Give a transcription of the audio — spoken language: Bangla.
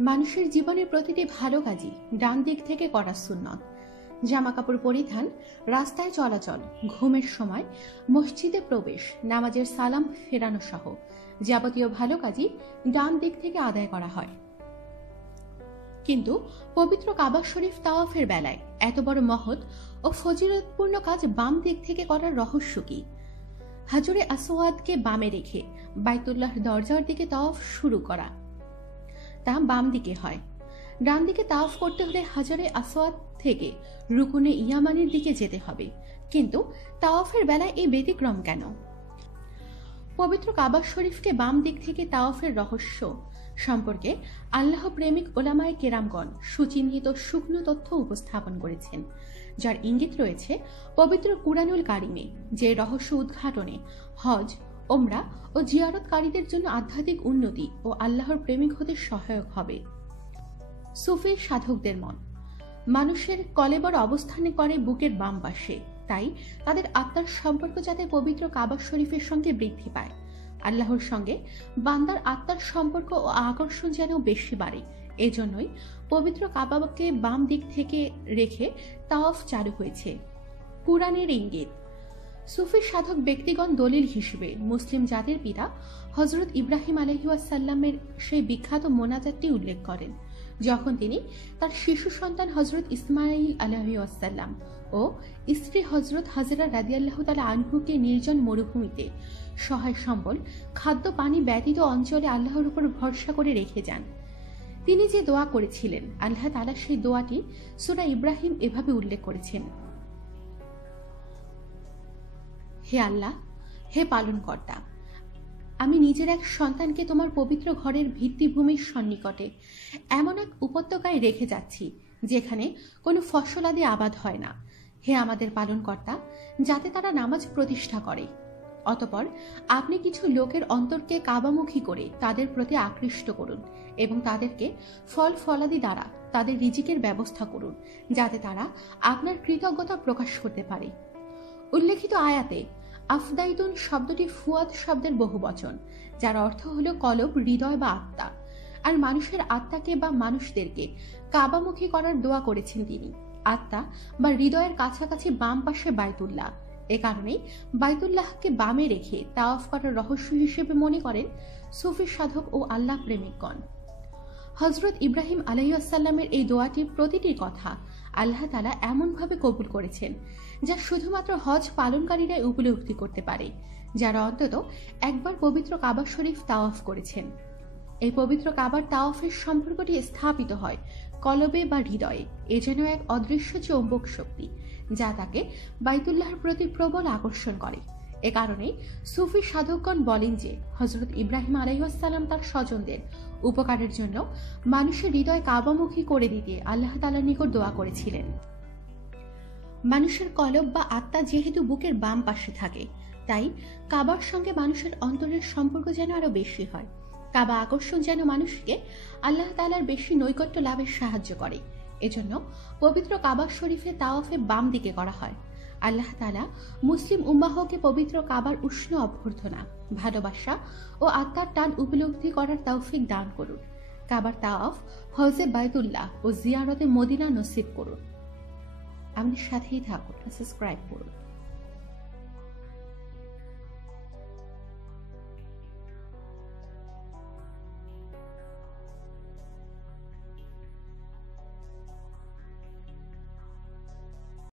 মানুষের জীবনের প্রতিটি ভালো কাজই ডান দিক থেকে করা সুন্নত। জামা কাপড় পরিধান, রাস্তায় চলাচল, ঘুমের সময়, মসজিদে প্রবেশ, নামাজের সালাম ফেরানো সহ যাবতীয় ভালো কাজই ডান দিক থেকে আদায় করা হয়। কিন্তু পবিত্র কাবা শরীফ তাওয়াফের বেলায় এত বড় মহৎ ও ফজিলতপূর্ণ কাজ বাম দিক থেকে করার রহস্য কি? হাজরে আসোয়াদকে বামে রেখে বাইতুল্লাহ দরজার দিকে তাওয়াফ শুরু করা তা বাম দিকে হয়। ডান দিকে তাওয়াফ করতে হলে হাজারে আসোয়াদ থেকে রুকুনে ইয়ামানের দিকে যেতে হবে। কিন্তু তাওয়াফের বেলায় এই ব্যতিক্রম কেন? পবিত্র কাবা শরীফকে বাম দিক থেকে তাওয়াফের রহস্য সম্পর্কে আল্লাহ প্রেমিক ওলামায় কেরামগণ সুচিহ্নিত শুকনো তথ্য উপস্থাপন করেছেন, যার ইঙ্গিত রয়েছে পবিত্র কুরানুল কারিমে যে রহস্য উদ্ঘাটনে হজ ওমরা ও জিয়ারতকারীদের জন্য আধ্যাত্মিক উন্নতি ও আল্লাহর প্রেমিক হতে সহায়ক হবে। সুফি সাধকদের মন। মানুষের কলেবর অবস্থানে করে বুকের বাম পাশে। তাই তাদের আত্মার সম্পর্ক যাতে পবিত্র কাবা শরীফের সঙ্গে বৃদ্ধি পায়। আল্লাহর সঙ্গে বান্দার আত্মার সম্পর্ক ও আকর্ষণ যেন বেশি বাড়ে। এজন্যই পবিত্র কাবাকে বাম দিক থেকে রেখে তাওয়াফ চালু হয়েছে। কুরআনের ইঙ্গিত সুফি সাধক ব্যক্তিগণ দলিল হিসেবে মুসলিম জাতির পিতা হজরত ইব্রাহিম আলহিউসাল্লামের সেই বিখ্যাত মোনাজাতটি উল্লেখ করেন, যখন তিনি তার শিশু সন্তান হজরত ইসমাইল আলহিউসাল্লাম ও স্ত্রী হজরত হাজরা রাদিয়াল্লাহ তালা আনহুকে নির্জন মরুভূমিতে সহায় সম্বল, খাদ্য, পানি ব্যতীত অঞ্চলে আল্লাহর উপর ভরসা করে রেখে যান। তিনি যে দোয়া করেছিলেন, আল্লাহ তালা সেই দোয়াটি সুরা ইব্রাহিম এভাবে উল্লেখ করেছেন হে আল্লাহ, হে পালনকর্তা, আমি নিজের এক সন্তানকে তোমার পবিত্র ঘরের ভিত্তিভূমির সন্নিকটে এমন এক উপত্যকায় রেখে যাচ্ছি, যেখানে কোনো ফসলাদি আবাদ হয় না। হে আমাদের পালনকর্তা, যাতে তারা নামাজ প্রতিষ্ঠা করে। অতপর আপনি কিছু লোকের অন্তরকে কাবামুখী করে তাদের প্রতি আকৃষ্ট করুন এবং তাদেরকে ফল ফলাদি দ্বারা তাদের রিজিকের ব্যবস্থা করুন, যাতে তারা আপনার কৃতজ্ঞতা প্রকাশ করতে পারে। উল্লেখিত আয়াতে আফদাইতুন শব্দটি ফুয়াদ শব্দের বহু বচন, যার অর্থ হল কলব, হৃদয় বা আত্মা। আর মানুষের আত্মাকে বা মানুষদেরকে কাবামুখী করার দোয়া করেছেন তিনি। আত্মা বা হৃদয়ের কাছাকাছি বাম পাশে বাইতুল্লাহ। এ কারণেই বাইতুল্লাহকে বামে রেখে তাওয়াফ করার রহস্য হিসেবে মনে করেন সুফি সাধক ও আল্লাহ প্রেমিকগণ। হজরত ইব্রাহিম আলহিউসাল্লামের এই দোয়াটির প্রতিটি কথা আল্লাহ তালা এমনভাবে কবুল করেছেন, যা শুধুমাত্র হজ পালনকারীরাই উপলব্ধি করতে পারে, যারা অন্তত একবার পবিত্র কাবার শরীফ তাওয়াফ করেছেন। এই পবিত্র কাবার তাওয়াফের সম্পর্কটি স্থাপিত হয় কলবে বা হৃদয়ে, এ যেন এক অদৃশ্য চৌম্বক শক্তি, যা তাকে বাইতুল্লাহর প্রতি প্রবল আকর্ষণ করে। এ কারণে সুফি সাধকগণ বলেন যে হজরত ইব্রাহিম আলাইসাল্লাম তার স্বজনদের উপকারের জন্য মানুষের হৃদয় কাবামুখী করে দিতে আল্লাহ তালার নিকট দোয়া করেছিলেন। মানুষের কলব বা আত্মা যেহেতু বুকের বাম পাশে থাকে, তাই কাবার সঙ্গে মানুষের অন্তরের সম্পর্ক যেন আরও বেশি হয়। কাবা আকর্ষণ যেন মানুষকে আল্লাহ তালার বেশি নৈকট্য লাভের সাহায্য করে। এজন্য পবিত্র কাবা শরীফে তাওয়াফে বাম দিকে করা হয়। আল্লাহ তালা মুসলিম উম্মাহকে পবিত্র কাবার উষ্ণ অভ্যর্থনা, ভালোবাসা ও আত্মার টান উপলব্ধি করার তৌফিক দান করুন। কাবার তাওয়াফ হজে বায়তুল্লাহ ও জিয়ারতে মদিনা নসিব করুন। আপনি সাথেই থাকুন সাবস্ক্রাইব করুন।